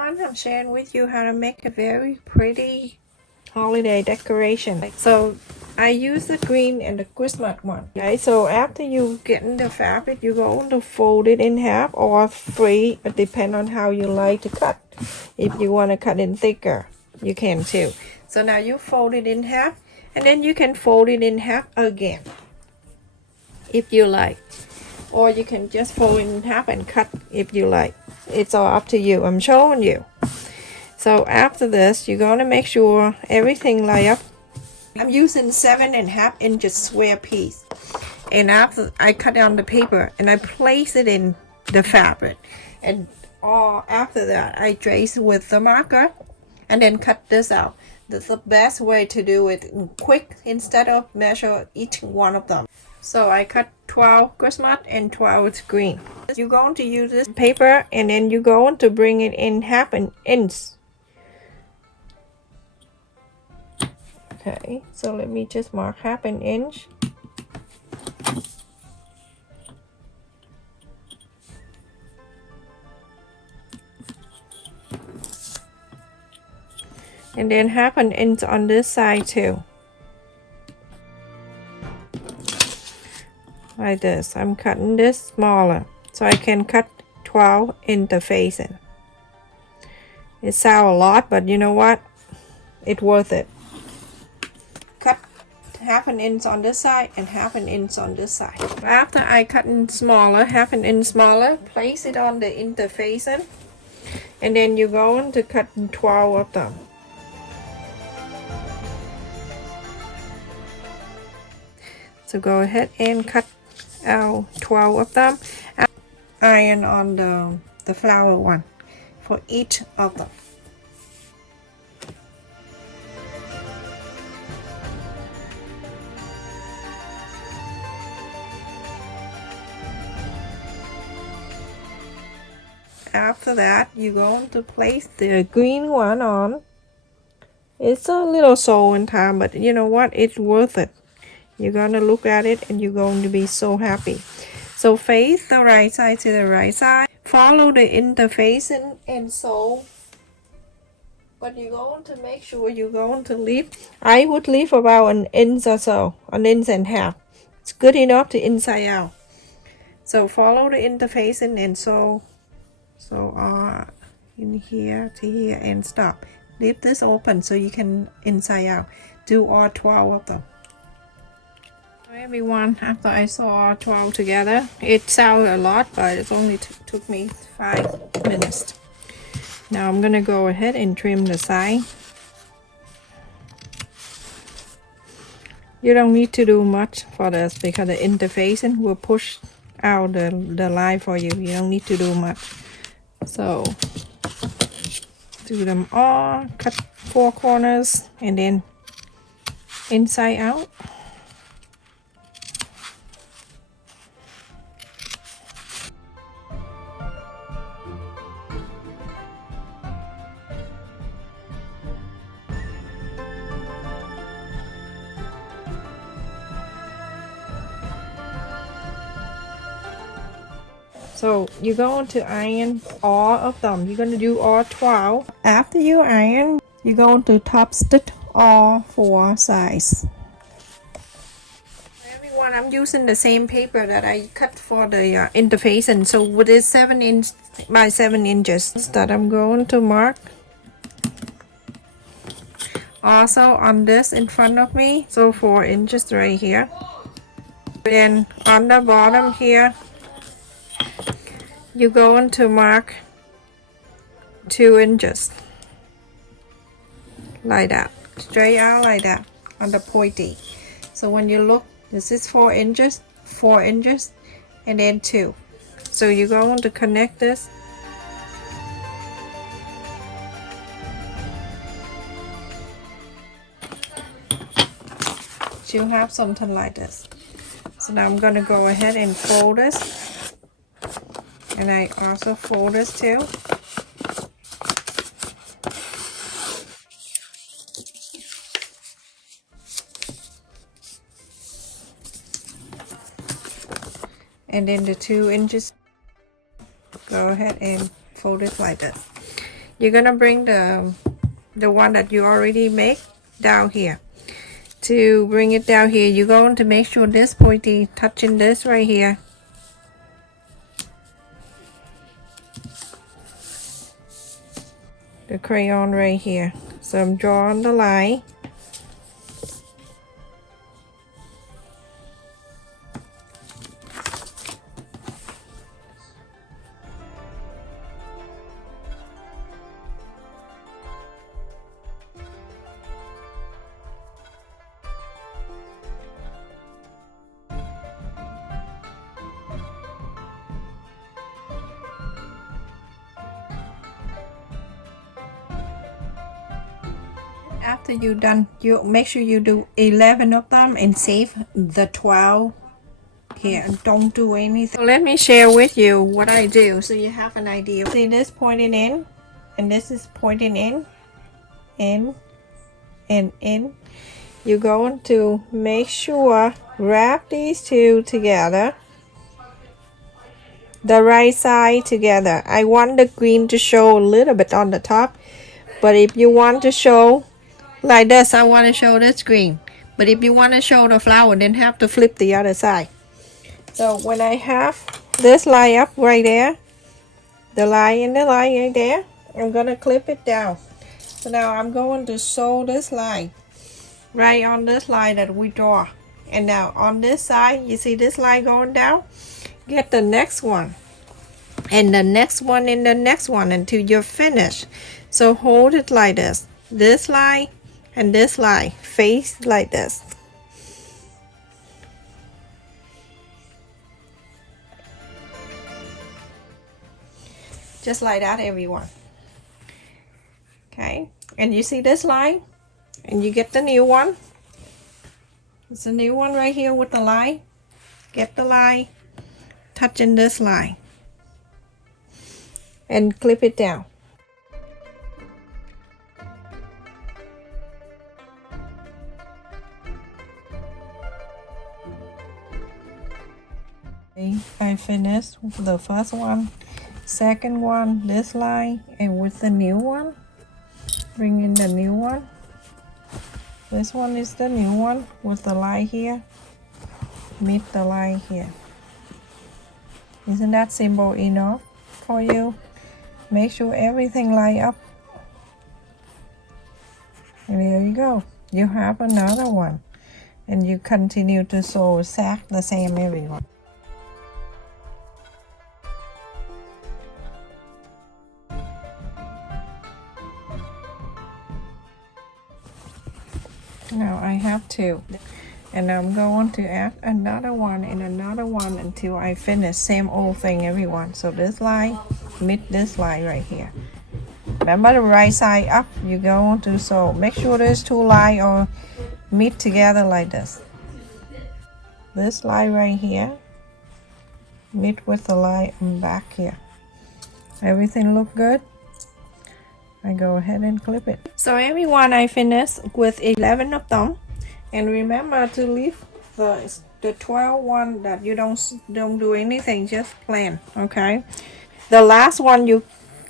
everyone, I'm sharing with you how to make a very pretty holiday decoration. So I use the green and the Christmas one. Okay, so after you get in the fabric, you're going to fold it in half or three, it depends on how you like to cut. If you want to cut it thicker, you can too. So now you fold it in half, and then you can fold it in half again if you like, or you can just fold it in half and cut if you like. It's all up to you. I'm showing you. So after this, you're going to make sure everything line up. I'm using 7.5 inches square piece, and after I cut on the paper and I place it in the fabric, and after that I trace with the marker and then cut this out. That's the best way to do it quick instead of measure each one of them. So I cut 12 Christmas and 12 green. You're going to use this paper, and then you're going to bring it in half an inch. Okay, so let me just mark half an inch. And then half an inch on this side too. Like this. I'm cutting this smaller so I can cut 12 interfacing. It sounds a lot, but you know what? It's worth it. Cut half an inch on this side and half an inch on this side. After I cut in smaller, half an inch smaller, place it on the interfacing, and then you're going to cut 12 of them. So go ahead and cut out 12 of them. Iron on the flower one for each of them. After that, you're going to place the green one on. It's a little sewing time, but you know what? It's worth it. You're going to look at it and you're going to be so happy. So face the right side to the right side. Follow the interfacing and sew. But you're going to make sure you're going to leave. I would leave about an inch or so, an inch and a half. It's good enough to inside out. So follow the interfacing and sew. So in here to here and stop. Leave this open so you can inside out. Do all 12 of them. Everyone, after I saw all 12 together, it sounded a lot, but it only took me 5 minutes. Now I'm gonna go ahead and trim the side. You don't need to do much for this because the interfacing will push out the line for you. You don't need to do much. So do them all, cut 4 corners, and then inside out. So you're going to iron all of them. You're going to do all 12. After you iron, you're going to top stitch all 4 sides. Everyone, I'm using the same paper that I cut for the interfacing. So with this 7 inch by 7 inches that I'm going to mark. Also on this in front of me, so 4 inches right here. Then on the bottom here, you're going to mark 2 inches like that, straight out like that on the pointy. So when you look, this is 4 inches, 4 inches, and then 2. So you're going to connect this. You'll have something like this. So now I'm going to go ahead and fold this. And I also fold this too. And then the 2 inches, go ahead and fold it like this. you're gonna bring the one that you already make down here. To bring it down here, you're going to make sure this pointy touching this right here. The crayon right here. So I'm drawing the line. After you're done, you make sure you do 11 of them and save the 12 here, and don't do anything. So let me share with you what I do so you have an idea. See this pointing in, and this is pointing in, and in. You're going to make sure wrap these two together, the right side together. I want the green to show a little bit on the top, but if you want to show like this, I want to show this green. But if you want to show the flower, then have to flip the other side. So when I have this line up right there, the line and the line right there, I'm going to clip it down. So now I'm going to sew this line right on this line that we draw. And now on this side, you see this line going down? Get the next one. And the next one and the next one until you're finished. So hold it like this. This line and this line face like this. Just like that, everyone. Okay, and you see this line, and you get the new one. It's a new one right here with the line. Get the line, touching this line, and clip it down. I finished the first one, second one, this line, and with the new one, bring in the new one. This one is the new one with the line here, meet the line here. Isn't that simple enough for you? Make sure everything line up. And there you go. You have another one, and you continue to sew exact the same, everyone. Now I have two, and I'm going to add another one and another one until I finish. Same old thing, everyone. So this line meet this line right here. Remember the right side up, you go to sew. Make sure there's two lines or meet together like this. This line right here meet with the line back here. Everything look good? I go ahead and clip it. So everyone, I finished with 11 of them, and remember to leave the 12 one that you don't do anything, just plan. Okay, the last one you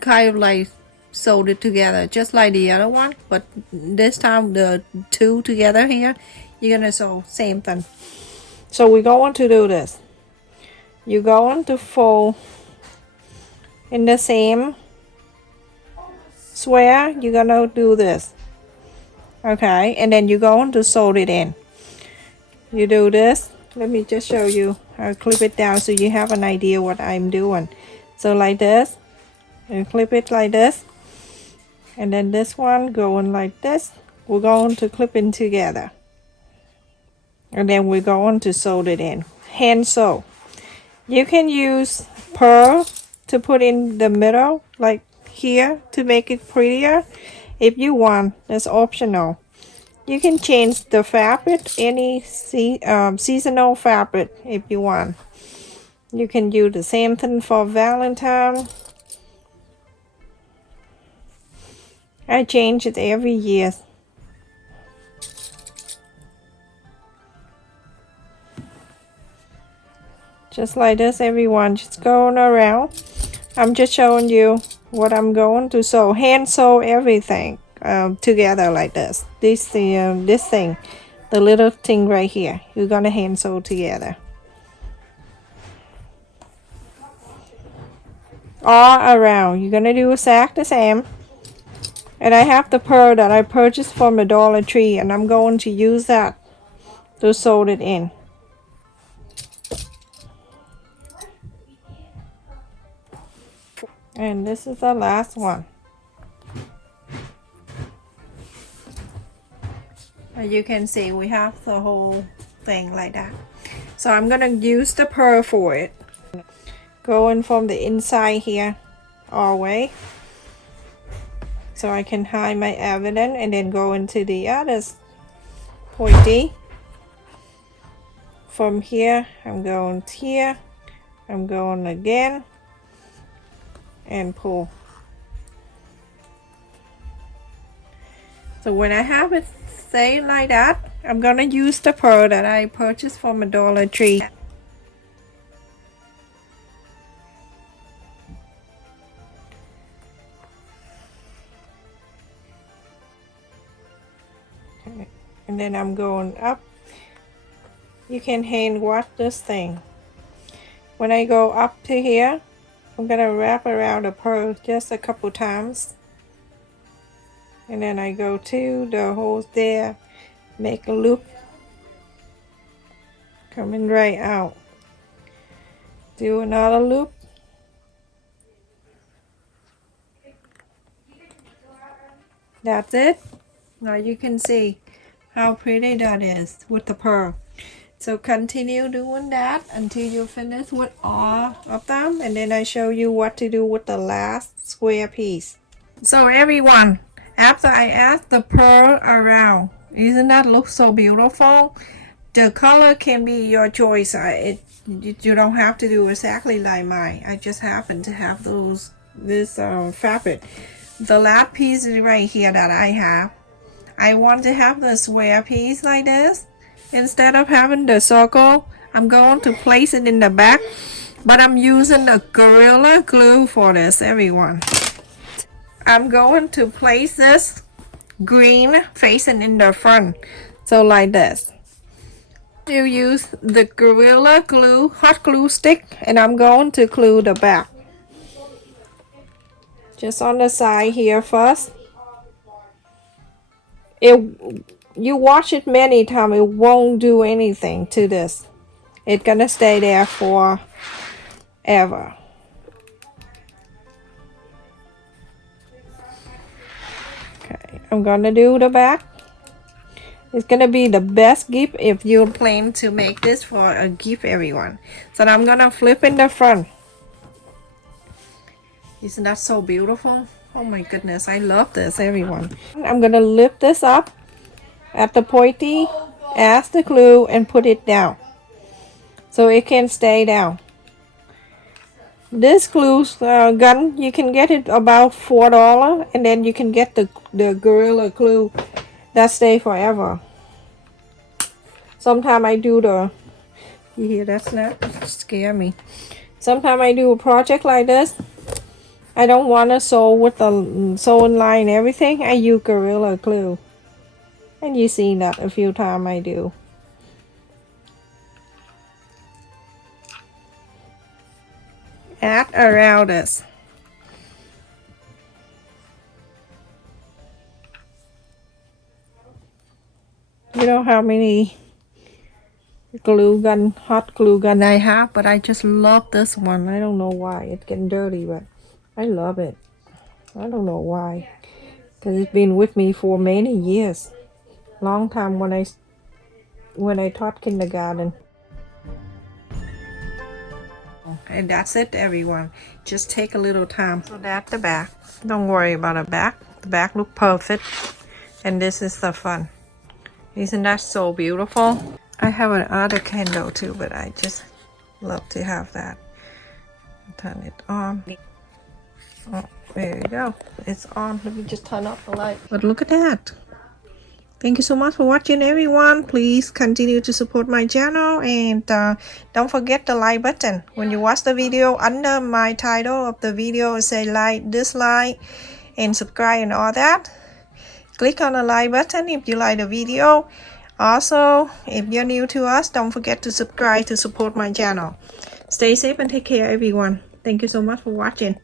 kind of like sewed it together just like the other one, but this time the two together here, you're gonna sew same thing. So we're going to do this. You're going to fold in the same square. You're gonna do this, okay, and then you're going to sew it in. You do this. Let me just show you. I'll clip it down so you have an idea what I'm doing. So like this, and clip it like this, and then this one going like this. We're going to clip in together, and then we're going to sew it in. Hand sew. You can use pearl to put in the middle like here to make it prettier if you want. That's optional. You can change the fabric, any seasonal fabric if you want. You can do the same thing for Valentine. I change it every year. Just like this, everyone, just going around. I'm just showing you what I'm going to sew. Hand sew everything together like this. This thing, the little thing right here, you're gonna hand sew together all around. You're gonna do exactly the same. And I have the pearl that I purchased from the Dollar Tree, and I'm going to use that to sew it in. And this is the last one. As you can see, we have the whole thing like that. So I'm gonna use the pearl for it. Going from the inside here all the way, so I can hide my evidence, and then go into the other pointy. From here, I'm going here, I'm going again, and pull. So when I have it stay like that, I'm gonna use the pearl that I purchased from a Dollar Tree. Okay. And then I'm going up. You can hand wash this thing. When I go up to here, I'm gonna wrap around the pearl just a couple times. And then I go to the holes there, make a loop, coming right out. Do another loop. That's it. Now you can see how pretty that is with the pearl. So continue doing that until you finish with all of them, and then I show you what to do with the last square piece. So everyone, after I add the pearl around, isn't that look so beautiful? The color can be your choice. You don't have to do exactly like mine. I just happen to have this fabric. The last piece is right here that I have. I want to have the square piece like this. Instead of having the circle, I'm going to place it in the back, but I'm using the Gorilla Glue for this, everyone. I'm going to place this green facing in the front, so like this. You use the Gorilla Glue hot glue stick, and I'm going to glue the back. Just on the side here first. You wash it many times, it won't do anything to this. It's gonna stay there forever. Okay, I'm gonna do the back. It's gonna be the best gift if you plan to make this for a gift, everyone. So I'm gonna flip in the front. Isn't that so beautiful? Oh my goodness, I love this, everyone. I'm gonna lift this up at the pointy, add the glue, and put it down so it can stay down. This glue gun, you can get it about $4, and then you can get the Gorilla Glue that stay forever. Sometimes I do you hear that snap? Scare me. Sometimes I do a project like this. I don't want to sew with the sewing line and everything. I use Gorilla Glue. And you've seen that a few times I do. Add around this. You know how many hot glue gun I have, but I just love this one. I don't know why. It's getting dirty, but I love it. I don't know why. Because it's been with me for many years. Long time when I taught kindergarten. And that's it, everyone. Just take a little time. So that's the back. Don't worry about the back. The back look perfect. And this is the front. Isn't that so beautiful? I have another candle too, but I just love to have that. Turn it on. Oh, there you go. It's on. Let me just turn off the light. But look at that. Thank you so much for watching, everyone. Please continue to support my channel, and don't forget the like button. When you watch the video, under my title of the video, say like, dislike, and subscribe and all that. Click on the like button if you like the video. Also, if you're new to us, don't forget to subscribe to support my channel. Stay safe and take care, everyone. Thank you so much for watching.